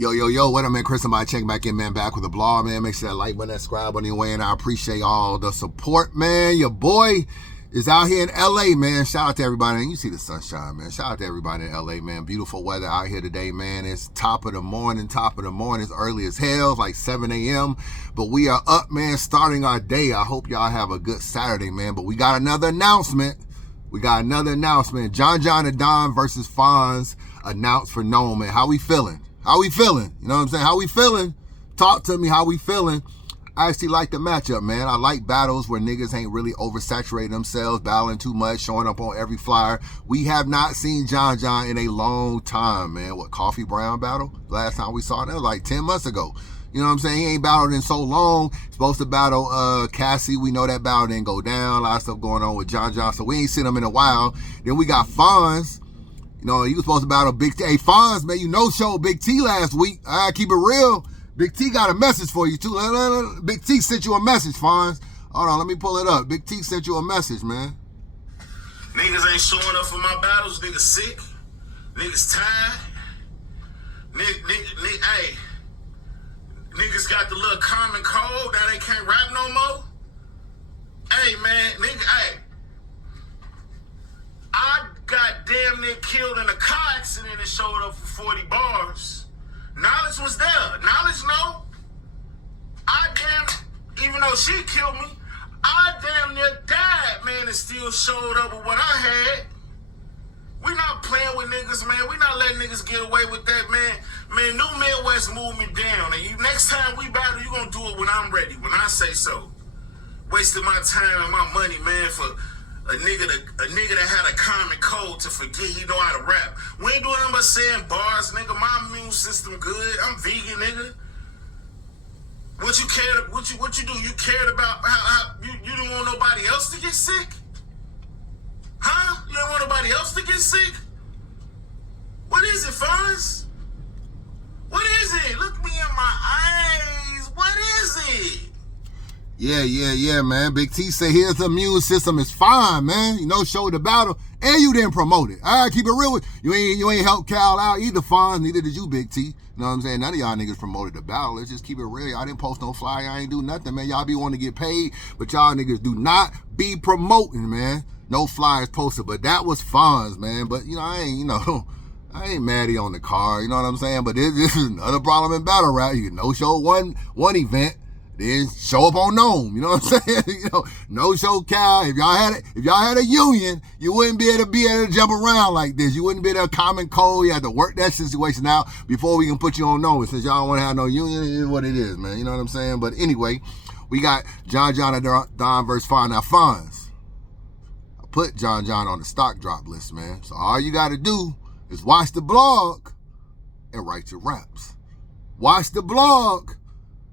Yo, what up, man? Chris, somebody check back in, man. Back with a blog, man. Make sure that like button, that subscribe button, anyway, and I appreciate all the support, man. Your boy is out here in LA, man. Shout out to everybody. And you see the sunshine, man. Shout out to everybody in LA, man. Beautiful weather out here today, man. It's top of the morning. It's early as hell. It's like 7 a.m. But we are up, man, starting our day. I hope y'all have a good Saturday, man. But we got another announcement. John and Don versus Fonz announced for No, man. How we feeling? You know what I'm saying? How we feeling? Talk to me, how we feeling? I actually like the matchup, man. I like battles where niggas ain't really oversaturating themselves, battling too much, showing up on every flyer. We have not seen John in a long time, man. What, Coffee Brown battle? Last time we saw that was like 10 months ago. You know what I'm saying? He ain't battled in so long. Supposed to battle Cassie. We know that battle didn't go down. A lot of stuff going on with John. So we ain't seen him in a while. Then we got Fonz. You know, he was supposed to battle Big T. Hey, Fonz, man, you no-showed Big T last week. I keep it real. Big T got a message for you, too. Big T sent you a message, Fonz. Hold on, let me pull it up. Big T sent you a message, man. Niggas ain't showing up for my battles. Niggas sick. Niggas tired. Hey. Niggas got the little common cold. Now they can't rap no more. Hey, man. Hey. I got damn near killed in a car accident and showed up for 40 bars. Knowledge was there. Knowledge, no. Even though she killed me, I damn near died, man, and still showed up with what I had. We not playing with niggas, man. We not letting niggas get away with that, man. Man, New Midwest moved me down. And next time we battle, you gonna do it when I'm ready, when I say so. Wasting my time and my money, man, for a nigga that had a common code to forget he know how to rap. We ain't doing nothing but saying bars, nigga. My immune system good. I'm vegan, nigga. What you do? You cared about how you didn't want nobody else to get sick? Huh? You don't want nobody else to get sick? What is it, Fonz? What is it? Look me in my eyes. What is it? Yeah, man. Big T say his immune system is fine, man. You know, show the battle, and you didn't promote it. All right, keep it real with you. Ain't helped Cal out either, Fonz. Neither did you, Big T. You know what I'm saying? None of y'all niggas promoted the battle. Let's just keep it real. Y'all didn't post no flyer. Y'all ain't do nothing, man. Y'all be wanting to get paid, but y'all niggas do not be promoting, man. No flyers posted, but that was Fonz, man. But, you know, I ain't Maddie on the car. You know what I'm saying? But this is another problem in battle rap. You can no-show one event, then show up on Gnome. You know what I'm saying? You know, no-show Cal. If y'all had a union, you wouldn't be able to jump around like this. You wouldn't be able to common code. You had to work that situation out before we can put you on Gnome. Since y'all don't want to have no union, it is what it is, man. You know what I'm saying? But anyway, we got John and Don versus Fonz. Now, Fonz, I put John on the stock drop list, man. So all you got to do is watch the blog and write your raps. Watch the blog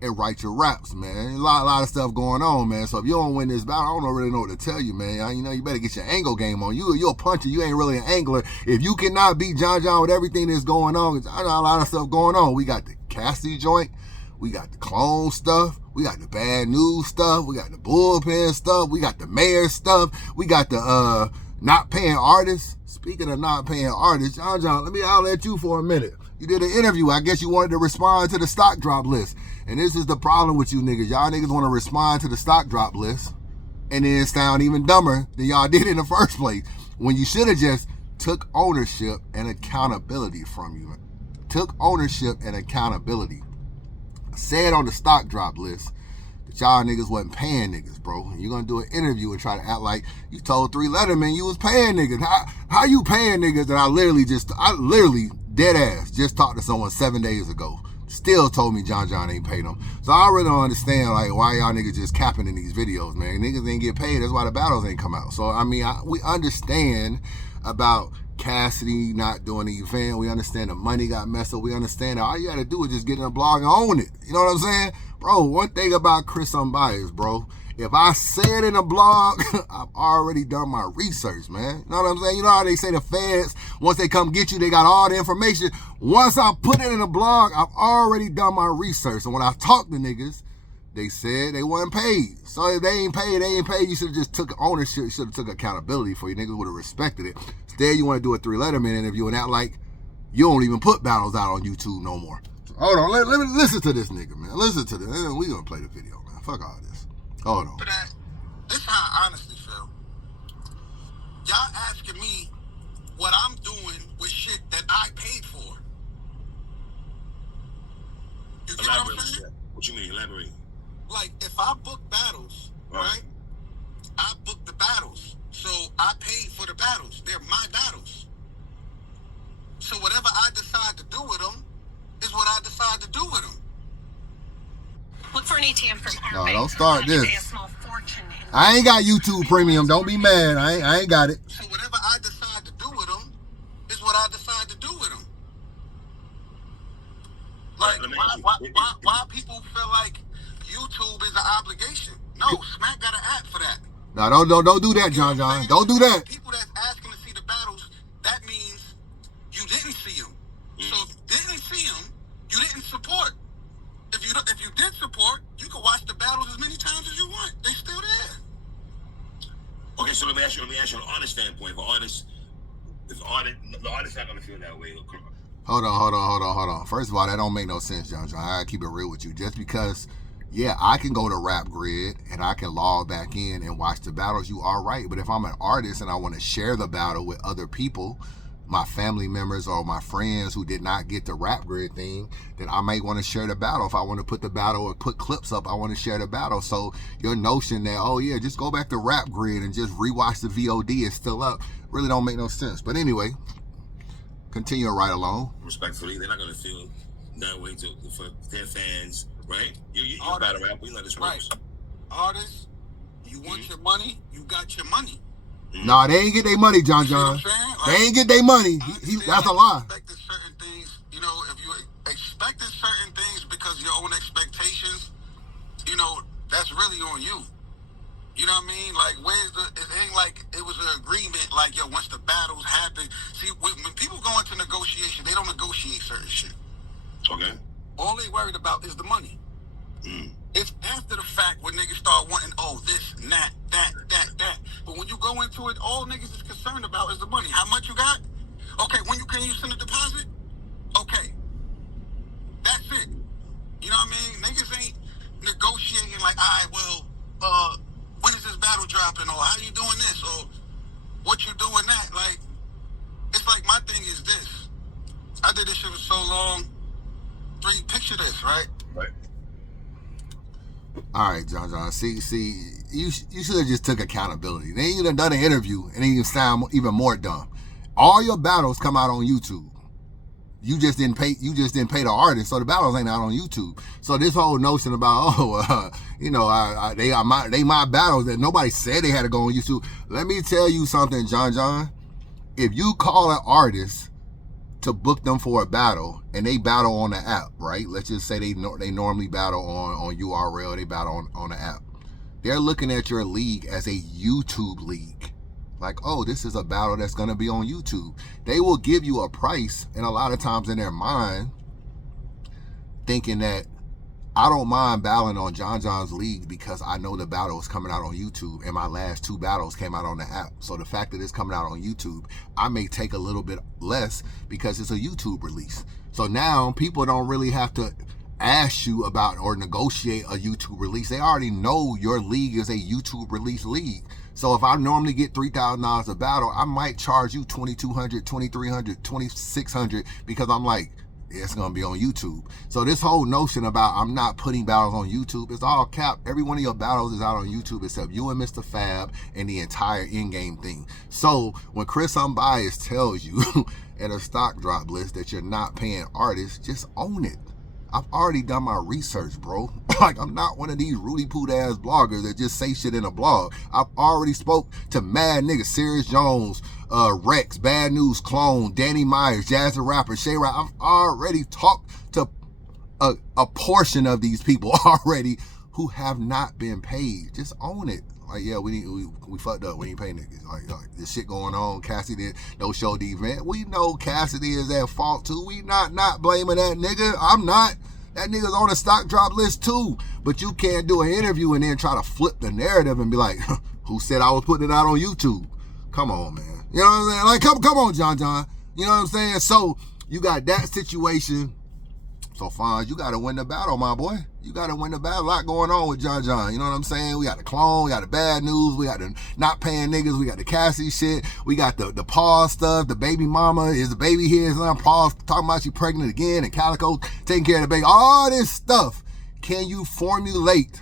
and write your raps, man. A lot of stuff going on, man. So if you don't win this battle, I don't really know what to tell you, man. You know, you better get your angle game on. You're a puncher. You ain't really an angler. If you cannot beat John with everything that's going on, I know a lot of stuff going on. We got the Cassie joint. We got the clone stuff. We got the bad news stuff. We got the bullpen stuff. We got the mayor stuff. We got the not paying artists. Speaking of not paying artists, John, let me holler at you for a minute. You did an interview. I guess you wanted to respond to the stock drop list. And this is the problem with you niggas. Y'all niggas want to respond to the stock drop list and then sound even dumber than y'all did in the first place. When you should have just took ownership and accountability from you. Took ownership and accountability. I said on the stock drop list that y'all niggas wasn't paying niggas, bro. And you're going to do an interview and try to act like you told 3 Letterman you was paying niggas. How you paying niggas that I literally dead ass just talked to someone 7 days ago. Still told me John ain't paid them. So I really don't understand like why y'all niggas just capping in these videos, man. Niggas ain't get paid. That's why the battles ain't come out. So I mean, we understand about Cassidy not doing the event. We understand the money got messed up. We understand that all you gotta do is just get in a blog and own it. You know what I'm saying? Bro, one thing about Chris Unbiased, bro. If I say it in a blog, I've already done my research, man. You know what I'm saying? You know how they say the feds, once they come get you, they got all the information. Once I put it in a blog, I've already done my research. And when I talked to niggas, they said they weren't paid. So if they ain't paid, you should have just took ownership. You should have took accountability for you. Niggas would have respected it. Instead, you want to do a 3 Letterman interview and act like you don't even put battles out on YouTube no more. Hold on. Let me listen to this nigga, man. Listen to this. We gonna play the video, man. Fuck all this. Hold on. But this is how I honestly feel. Y'all asking me what I'm doing with shit that I paid for. You get what I'm saying? What you mean? Elaborate. Like, if I book battles, right? I book the battles. So I paid for the battles. They're my battles. So whatever I decide to do with them is what I decide to do with them. Look for an ATM from No, our don't start bank. this. Pay a small fortune in I ain't got YouTube Premium. Don't be mad. I ain't got it. So whatever I decide to do with them is what I decide to do with them. Like, why people feel like YouTube is an obligation? No, Smack got an app for that. No, don't do that, John. Don't do that. People that's asking to see the battles, that means you didn't see them. So if you didn't see them, you didn't support. If you did support, you can watch the battles as many times as you want. They're still there. Okay, so let me ask you an honest standpoint. The artist not gonna feel that way. Hold on. First of all, that don't make no sense, John. I gotta keep it real with you. Just because, yeah, I can go to Rap Grid and I can log back in and watch the battles, you are right. But if I'm an artist and I want to share the battle with other people, my family members or my friends who did not get the Rap Grid thing, then I might want to share the battle. If I want to put the battle or put clips up, I want to share the battle. So your notion that, oh yeah, just go back to Rap Grid and just rewatch the VOD is still up, really don't make no sense. But anyway, continue right along. Respectfully, they're not gonna feel that way for their fans, right? You battle rap, we know this works. Right. Artists, you want your money, you got your money. Nah, they ain't get their money, John. You know what I'm saying? They ain't get their money. That's a lie. Expected certain things, you know, if you expected certain things because of your own expectations, you know, that's really on you. You know what I mean? Like, it ain't like it was an agreement, like, yo, once the battles happen. See, when people go into negotiation, they don't negotiate certain shit. Okay. All they worried about is the money. It's after the fact when niggas start wanting, oh, this, and that. But when you go into it, all niggas is concerned about is the money. How much you got? Okay, can you send a deposit? Okay. That's it. You know what I mean? Niggas ain't negotiating like, all right, well, when is this battle dropping? Or how you doing this? Or what you doing that? Like, it's like my thing is this. I did this shit for so long. Picture this, right? Right. All right, John. See, you should have just took accountability. Then you done an interview and then you sound even more dumb. All your battles come out on YouTube. You just didn't pay the artist, so the battles ain't out on YouTube. So this whole notion about they my battles that nobody said they had to go on YouTube. Let me tell you something, John. If you call an artist to book them for a battle and they battle on the app, right? Let's just say they normally battle on URL, they battle on the app. They're looking at your league as a YouTube league. Like, oh, this is a battle that's going to be on YouTube. They will give you a price, and a lot of times in their mind, thinking that I don't mind battling on John's league because I know the battle is coming out on YouTube, and my last 2 battles came out on the app. So the fact that it's coming out on YouTube, I may take a little bit less because it's a YouTube release. So now people don't really have to ask you about or negotiate a YouTube release. They already know your league is a YouTube release league. So if I normally get $3,000 a battle, I might charge you $2,200, $2,300, $2,600 because I'm like, it's gonna be on YouTube. So this whole notion about I'm not putting battles on YouTube is all cap. Every one of your battles is out on YouTube except you and Mr. Fab and the entire in-game thing. So when Chris Unbiased tells you at a stock drop list that you're not paying artists, just own it. I've already done my research, bro. Like, I'm not one of these Rudy Poot ass bloggers that just say shit in a blog. I've already spoke to mad niggas, Sirius Jones, Rex, Bad News Clone, Danny Myers, Jazz the Rapper, Shay Rap. I've already talked to a portion of these people already who have not been paid. Just own it. Like, yeah, we fucked up. We ain't paying niggas. Like this shit going on. Cassidy no show the event. We know Cassidy is at fault too. We not blaming that nigga. I'm not. That nigga's on the stock drop list too. But you can't do an interview and then try to flip the narrative and be like, who said I was putting it out on YouTube? Come on, man. You know what I'm saying? Like, come on, John. You know what I'm saying? So you got that situation. So Fonz, you gotta win the battle, my boy. You gotta win the battle. A lot going on with John. You know what I'm saying? We got the clone, we got the bad news, we got the not paying niggas, we got the Cassie shit, we got the Paul stuff, the baby mama, is the baby here, is not Paul talking about she pregnant again, and Calico taking care of the baby. All this stuff. Can you formulate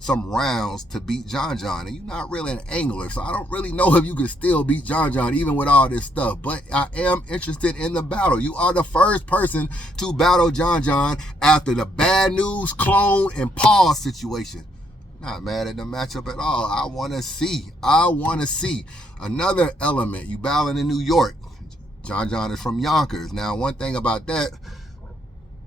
some rounds to beat John? And you're not really an angler, so I don't really know if you can still beat John even with all this stuff. But I am interested in the battle. You are the first person to battle John after the bad news, clone, and Paul situation. Not mad at the matchup at all. I want to see another element. You battling in New York. John is from Yonkers. Now, one thing about that,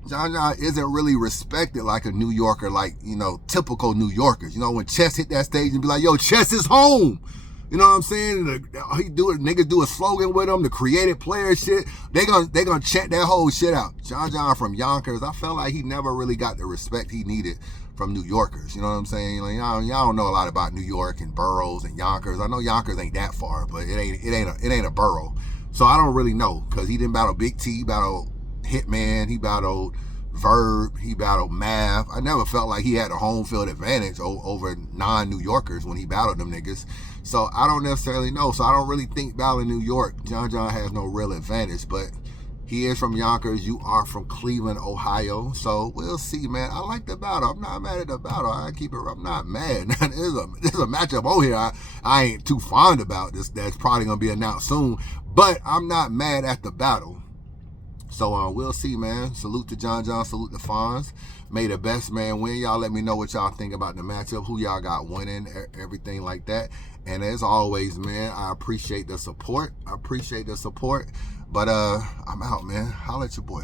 John isn't really respected like a New Yorker, like, you know, typical New Yorkers. You know, when Chess hit that stage and be like, yo, Chess is home. You know what I'm saying? Niggas do a slogan with him, the creative player shit. They gonna check that whole shit out. John from Yonkers, I felt like he never really got the respect he needed from New Yorkers. You know what I'm saying? Like, y'all don't know a lot about New York and boroughs and Yonkers. I know Yonkers ain't that far, but it ain't a borough. So I don't really know, because he didn't battle Big T, he battled Hitman, he battled Verb, he battled Mav. I never felt like he had a home field advantage over non-New Yorkers when he battled them niggas. So I don't necessarily know. So I don't really think battling New York, John has no real advantage, but he is from Yonkers. You are from Cleveland, Ohio. So we'll see, man. I like the battle. I'm not mad at the battle. I'm not mad. There's a matchup on here I ain't too fond about. That's probably going to be announced soon. But I'm not mad at the battle. So we'll see, man. Salute to John, salute to Fonz. May the best man win. Y'all let me know what y'all think about the matchup, who y'all got winning, everything like that. And as always, man, I appreciate the support. But I'm out, man. Holla at your boy.